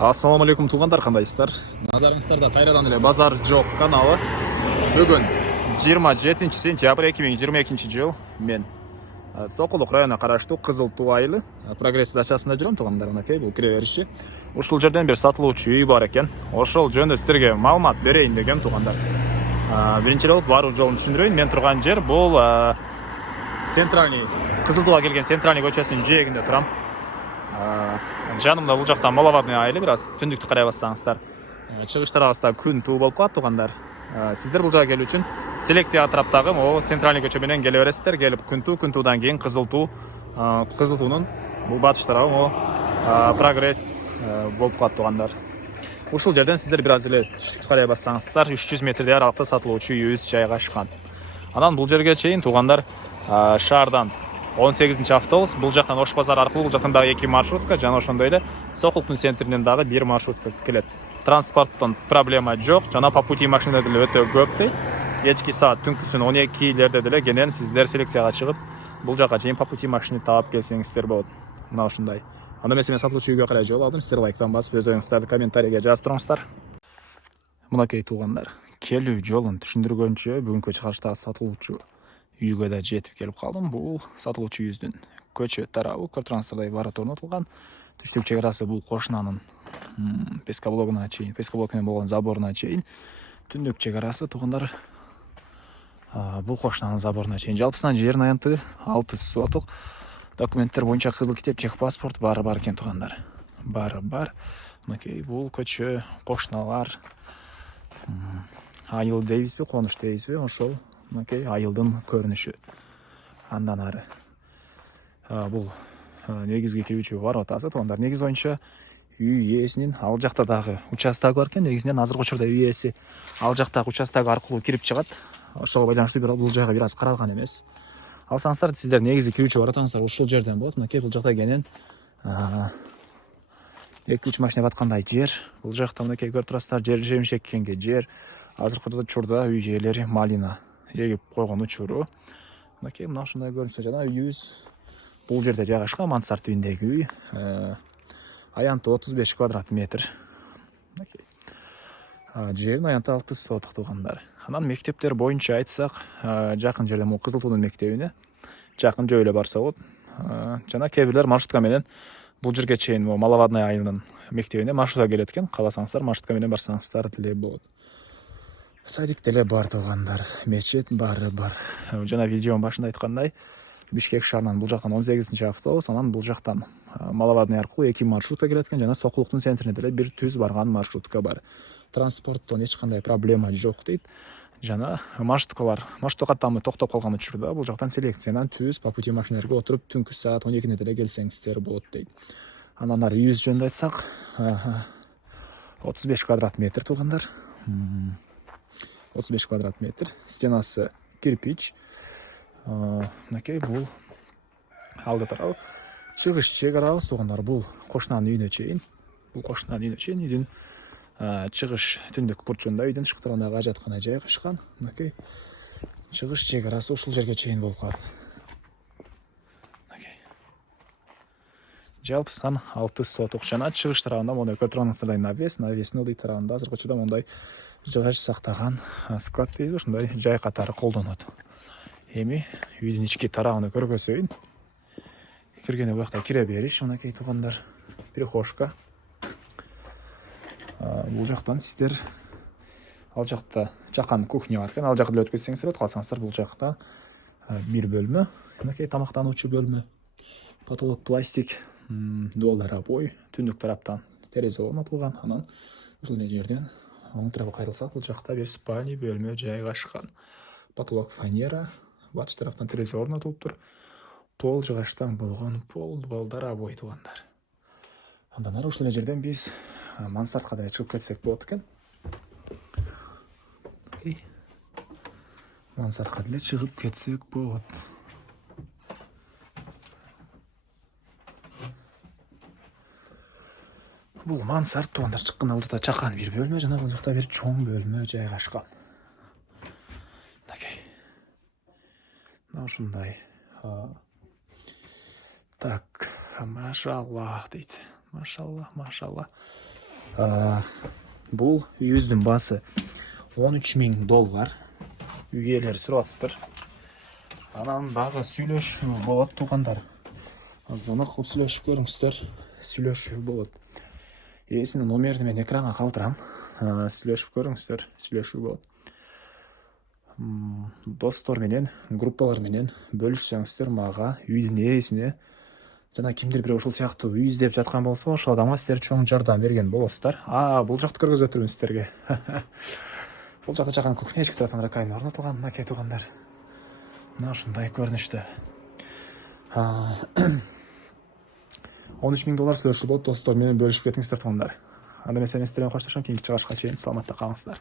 Ассаламу алейкум туугандар, кандайсыздар? Назарыңыздарда кайрадан эле Базар жок каналы. Бүгүн 27 сентябрь 2022 жыл. Мен Сокулук районуна караштуу Кызыл Туу айылы Прогресс дачасында жүрөм туугандар. Мынакей бул кире бериши. Ушул жерден бир сатылуучу үй бар экен. Ошол жөнүндө силерге маалымат берейин дегем туугандар. Биринчи эле баруу жолун түшүндүрөйүн. Мен турган жер бул Центральный Кызыл Тууга келген Центральный көчөсүнүн жээгинде турам. Жанымда бул жактан Маловадный айылы, бир аз түндүктү карай бассаңыздар. Чыгыш тарабыбызда күн туу болуп калат туугандар. Сиздер бул жака келүү үчүн селекция тараптагы могу Центральный көчө менен келе бересиздер. Келип күн туудан кийин Кызыл Туунун бул батыш тарабы могу Прогресс болуп калат туугандар. Ушул жерден сиздер бир аз эле түштүктү карай бассаңыздар 300 метрдей аралыкта сатылуучу үйүбүз жайгашкан. Анан бул жерге чейин туугандар шаардан 18 автобус, бул жактан Ош базар аркылуу, бул жактан дагы 2 маршрутка, жана ошондой эле Сокулуктун центринен дагы 1 маршрутка келет. Транспорттон проблема жок, жана по пути машина деле өтө көп дейт. Кечки саат түнкүсүн 12-лерде деле кенен сиздер селекцияга чыгып, бул жака чейин по пути машина таап келсеңиздер болот. Мына ушундай. Анда мен сатылуучу үйгө карай жол алдым. Сиздер лайктан басып, өз оюңуздарды комментарийге жазып туруңуздар. Мынакей туугандар, келүү жолун түшүндүргөнчө бүгүнкү чыгарыштагы сатылуучу үйгө да жетип келип калдым. Бул сатылуучу үйүбүздүн көчө тарабы, көрүп тургансыздардай барат орнотулган. Түштүк чек арасы бул кошунанын пескоблогуна чейин, пескоблок менен болгон заборуна чейин. Түндүк чек арасы туугандар бул кошунанын заборуна чейин. Жалпысынан жердин аянты 6 соток. Документтер боюнча кызыл китеп, чек паспорт баары бар экен туугандар. Баары бар. Мынакей бул көчө, кошуналар. Айыл дейбизби, конуш дейбизби, ошол мынакей айылдын көрүнүшү. Андан ары бул негизги кирүүчү воротасы туугандар. Негиз боюнча үй ээсинин ал жакта дагы участок бар экен. Негизинен азыркы учурда үй ээси ал жактагы участок аркылуу кирип чыгат. Ошого байланыштуу бул жайга бир аз каралган эмес. Алсаңыздар сиздер негизги кирүүчү воротаңыздар ушул жерден болот. Мынакей бул жакта кенен 2-3 машина баткандай жер. Бул жакта мынакей көрүп турасыздар, жер жемишек экенге жер. Азыркы учурда үй ээлери малина эгип койгон учуру. Мынакей мына ушундай көрүнүштө жана үйүбүз бул жерде жайгашкан, мансард тибиндеги үй. Аянты 35 квадрат метр. Мынакей. Жердин аянты 6 соток туугандар. Анан мектептер боюнча айтсак, жакын жерде могу Кызыл Туунун мектебине жакын жөө эле барса болот. Жана кээ бирлер маршрутка менен бул жерге чейин Маловадный айылынын мектебине маршрутка келет экен. Кааласаңыздар маршрутка менен барсаңыздар деле болот. Садик деле бар туугандар, мечит баары бар. Жана видеонун башында айткандай, Бишкек шаарынан бул жактан 18 автобус, анан бул жактан Маловадный аркылуу 2 маршрутка келет экен, жана Сокулуктун центрине деле бир түз барган маршрутка бар. Транспорттон эч кандай проблема жок дейт. Жана маршруткалар, маршрут каттамы токтоп калган учурда бул жактан селекциядан түз по пути машиналарга отуруп түнкү саат 12-де деле келсеңиздер болот дейт. Анан ары үйүбүз жөнүндө айтсак, 35 квадрат метр туугандар. 35 квадрат метр. Стенасы кирпич. Мынакей бул алды тарабы. Чыгыш чек арабыз туугандар. Бул кошунанын үйүнө чейин. Бул кошунанын үйүнө чейин үйдүн чыгыш түндүк бурчунда үйдүн тышкы тарабындагы ажаткана жайгашкан. Мынакей чыгыш чек арасы ушул жерге чейин болуп калат. Мынакей. Жалпысынан 6 соток жана чыгыш тарабында мону көрүп тургансыздардай навестин ылдый тарабында азыркы учурда мондай жыгач сактаган склад дейбиз, ушундай жай катары колдонот. Эми үйдүн ички тарабын көргөзөйүн. Киргенде буякта кире бериш, мынакей туугандар, прихожка. Бул жактан сиздер ал жакта жакан кухня бар экен, ал жакка деле өтүп кетсеңиздер болот. Калсаңыздар бул жакта бир бөлмө, мынакей тамактануучу бөлмө. Потолок пластик, дуалдар обой, түндүк тараптан терезе орнотулган. Анан ушул жерден оң тарапка кайрылсак, бул жакта бир спальня бөлмө жайгашкан. Потолок фанера, батыш тараптан терезе орнотулуптур. Пол жыгачтан болгон, пол дуалдар обой туугандар. Андан ары ушул жерден биз мансардка деле чыгып кетсек болот экен. Мансардка деле чыгып кетсек болот. Бул мансард туугандар, чыкканда бул жакта чакан бир бөлмө, жана бул жакта бир чоң бөлмө жайгашкан. Мынакей. Мына ушундай. Так, машаллах дейт. Машаллах. Бул үйүбүздүн баасы $13,000. Үй ээлери сурап атыптыр. Анан дагы сүйлөшүү болот туугандар. Звонок кылып сүйлөшүп көрүңүздөр. Сүйлөшүү болот. Ээсинин номерин мен экранга калтырам. Сүйлөшүп көрүңүздөр. Сүйлөшүү болот. Достор менен, группалар менен бөлүшсөңүздөр мага, үйдүн ээсине жана кимдир бирөө ушул сыяктуу үй издеп жаткан болсо, ошол адамга силер чоң жардам берген болосуздар. Бул жакты көргөзүп өтүрмүн сиздерге. Бул жакта жакан кухнячка тарапынан ракайын орнотулган, мынакей туугандар. Мына ушундай көрүнүштө. $13,000 сүйлөшүү болот, достор менен бөлүшүп кетиңиздер туугандар. Анда мен сиздер менен коштошом, кийинки чыгарышка чейин саламатта калыңыздар.